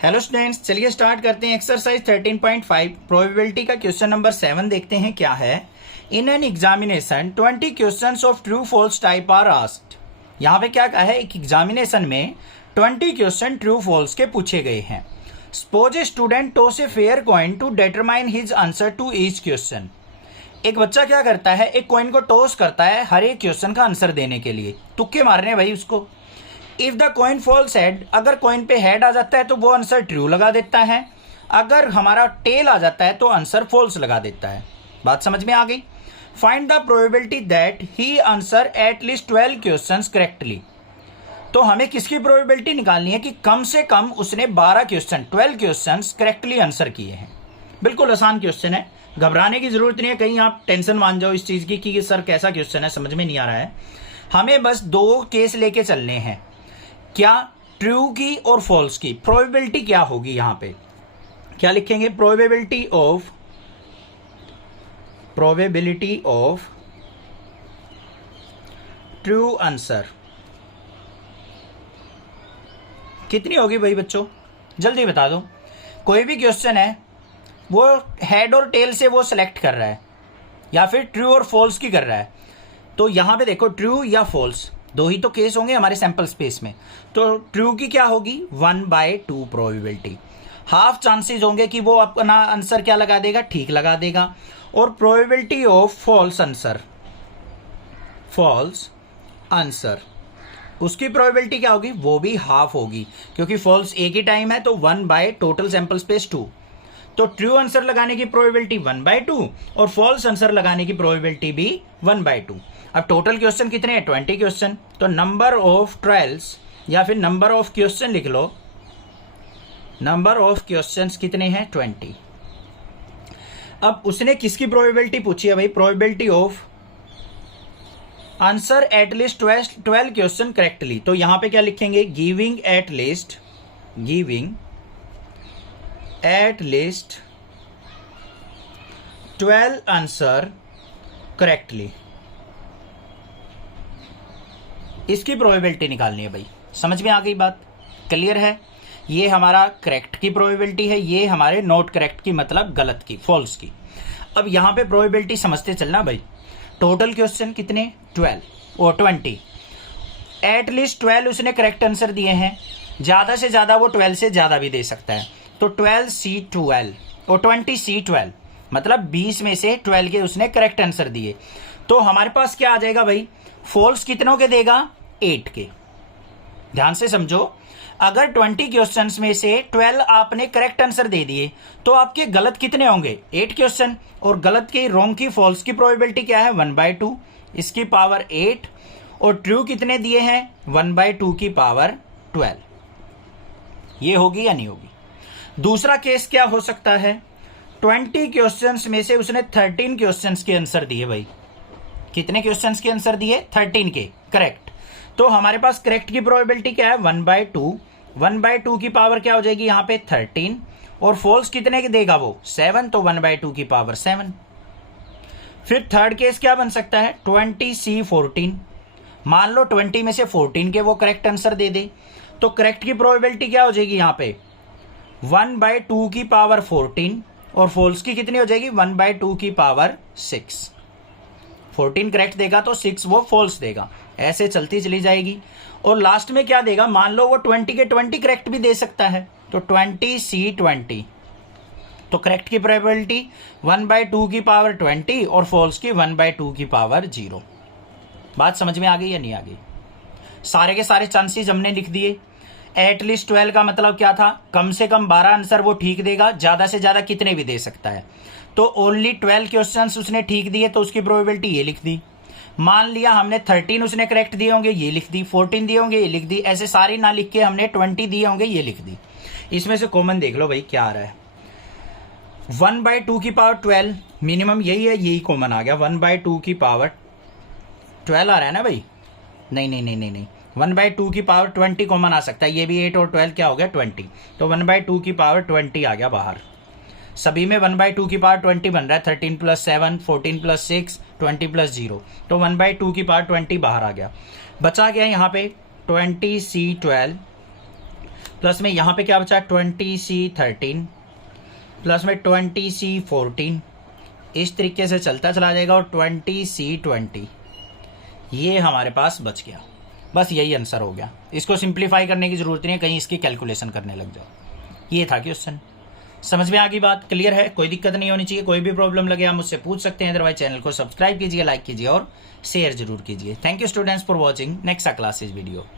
Hello students, चलिए start करते हैं। एक्सरसाइज 13.5 प्रोबेबिलिटी का क्वेश्चन नंबर 7 देखते हैं क्या है। In an examination 20 questions of true false type are asked. यहाँ पे क्या कहा है, एक एग्जामिनेशन में 20 क्वेश्चन ट्रू फॉल्स के पूछे गए हैं। Suppose a student toss a fair coin to determine his answer to each question. एक बच्चा क्या करता है, एक कॉइन को टॉस करता है हर एक क्वेश्चन का आंसर देने के लिए। तुक्के मारने भाई उसको। If the coin falls head, अगर कॉइन पे हेड आ जाता है तो वो आंसर ट्रू लगा देता है, अगर हमारा टेल आ जाता है तो आंसर फॉल्स लगा देता है। बात समझ में आ गई। Find the probability that he answer at least 12 questions correctly. तो हमें किसकी प्रोबेबिलिटी निकालनी है कि कम से कम उसने 12 क्वेश्चन 12 क्वेश्चंस करेक्टली आंसर किए हैं। बिल्कुल आसान क्वेश्चन है, घबराने की जरूरत नहीं है। कहीं आप टेंशन मान जाओ इस चीज की कि सर कैसा क्वेश्चन है, समझ में नहीं आ रहा है। हमें बस दो केस लेके चलने हैं, क्या ट्रू की और फॉल्स की। प्रोबेबिलिटी क्या होगी, यहां पे क्या लिखेंगे, प्रोबेबिलिटी ऑफ ट्रू आंसर कितनी होगी भाई बच्चों, जल्दी बता दो। कोई भी क्वेश्चन है वो हेड और टेल से वो सिलेक्ट कर रहा है या फिर ट्रू और फॉल्स की कर रहा है। तो यहां पे देखो ट्रू या फॉल्स, दो ही तो केस होंगे हमारे सैंपल स्पेस में। तो ट्रू की क्या होगी 1/2 प्रोबेबिलिटी। हाफ चांसेस होंगे कि वो अपना आंसर क्या लगा देगा, ठीक लगा देगा। और प्रोबेबिलिटी ऑफ फॉल्स आंसर उसकी प्रोबेबिलिटी क्या होगी, वो भी हाफ होगी, क्योंकि फॉल्स एक ही टाइम है तो 1 टोटल सैंपल स्पेस 2। तो ट्रू आंसर लगाने की प्रोबेबिलिटी 1/2 और फॉल्स आंसर लगाने की प्रोबेबिलिटी भी 1/2। अब टोटल क्वेश्चन कितने हैं, 20 क्वेश्चन। तो नंबर ऑफ ट्रायल्स या फिर नंबर ऑफ क्वेश्चन लिख लो। नंबर ऑफ क्वेश्चंस कितने हैं, 20। अब उसने किसकी प्रोबेबिलिटी पूछी है भाई, probability of answer at least 12 question correctly. तो यहां पे क्या लिखेंगे, giving at least 12 answer correctly. इसकी प्रोबेबिलिटी निकालनी है भाई। समझ में आ गई बात, क्लियर है। ये हमारा करेक्ट की प्रोबेबिलिटी है, ये हमारे नॉट करेक्ट की मतलब गलत की, फॉल्स की। अब यहां पे प्रोबेबिलिटी समझते चलना भाई। टोटल क्वेश्चन कितने, 12 और 20। एट लीस्ट 12 उसने करेक्ट आंसर दिए हैं, ज्यादा से ज्यादा वो 12 से ज्यादा भी दे सकता है। तो 12C12 और 20C12 मतलब 20 में से 12 के उसने करेक्ट आंसर दिए। तो हमारे पास क्या आ जाएगा भाई, फॉल्स कितनों के देगा, 8 के। ध्यान से समझो, अगर 20 क्वेश्चंस में से 12 आपने करेक्ट आंसर दे दिए तो आपके गलत कितने होंगे, 8 क्वेश्चन। और गलत की, रॉन्ग की, फॉल्स की प्रोबेबिलिटी क्या है, 1/2 इसकी पावर 8। और ट्रू कितने दिए हैं, 1/2 की पावर 12। ये होगी या नहीं होगी। दूसरा केस क्या हो सकता है, 20 क्वेश्चंस में से उसने 13 क्वेश्चंस के आंसर दिए भाई। कितने क्वेश्चंस के आंसर दिए, 13 के करेक्ट। तो हमारे पास करेक्ट की प्रोबेबिलिटी क्या है, 1/2 की पावर क्या हो जाएगी यहां पे 13। और फॉल्स कितने के देगा वो, 7, तो 1/2 की पावर 7। फिर थर्ड केस क्या बन सकता है, 20C14। मान लो 20 में से 14 के वो करेक्ट आंसर दे दे, तो करेक्ट की प्रोबेबिलिटी क्या हो जाएगी यहां पे 1/2 की पावर 14। और फॉल्स की कितनी हो जाएगी, 1/2 की पावर 6। 14 करेक्ट देगा तो 6 वो फॉल्स देगा, ऐसे चलती चली जाएगी। और लास्ट में क्या देगा, मान लो वो 20 के 20 करेक्ट भी दे सकता है, तो 20C20। तो करेक्ट की प्रोबेबिलिटी 1/2 की पावर 20 और फॉल्स की 1/2 की पावर 0। बात समझ में आ गई या नहीं आ गई। सारे के सारे चांसेस हमने लिख दिए। एट लीस्ट 12 का मतलब क्या था, कम से कम 12 आंसर वो ठीक देगा, ज्यादा से ज्यादा कितने भी दे सकता है। तो ओनली 12 क्वेश्चंस उसने ठीक दिए तो उसकी प्रोबेबिलिटी ये लिख दी। मान लिया हमने 13 उसने करेक्ट दिए होंगे, ये लिख दी। 14 दिए होंगे, ये लिख दी। ऐसे सारी ना लिख के हमने 20 दिए होंगे, ये लिख दी। इसमें से कॉमन देख लो भाई क्या आ रहा है, 1/2 की पावर 12 मिनिमम यही है, यही कॉमन आ गया। 1/2 की पावर 12 आ रहा है ना भाई, नहीं 1/2 की पावर 20 कॉमन आ सकता है। ये भी 8 और 12 क्या हो गया, 20। तो 1/2 की पावर 20 आ गया बाहर। सभी में 1/2 की पावर 20 बन रहा है, 13 + 7, 14 + 6, 20 + 0। तो 1/2 की पावर 20 बाहर आ गया। बचा गया यहाँ पे 20C12 प्लस में यहाँ पे क्या बचा 20C13 प्लस में 20C14, इस तरीके से चलता चला जाएगा और 20C20 ये हमारे पास बच गया। बस यही आंसर हो गया, इसको सिंप्लीफाई करने की जरूरत नहीं है, कहीं इसकी कैलकुलेशन करने लग जाओ। ये था क्वेश्चन, समझ में आ गई बात, क्लियर है, कोई दिक्कत नहीं होनी चाहिए। कोई भी प्रॉब्लम लगे आप मुझसे पूछ सकते हैं, अदरवाइज चैनल को सब्सक्राइब कीजिए, लाइक कीजिए और शेयर जरूर कीजिए। Thank you students for watching next classes video.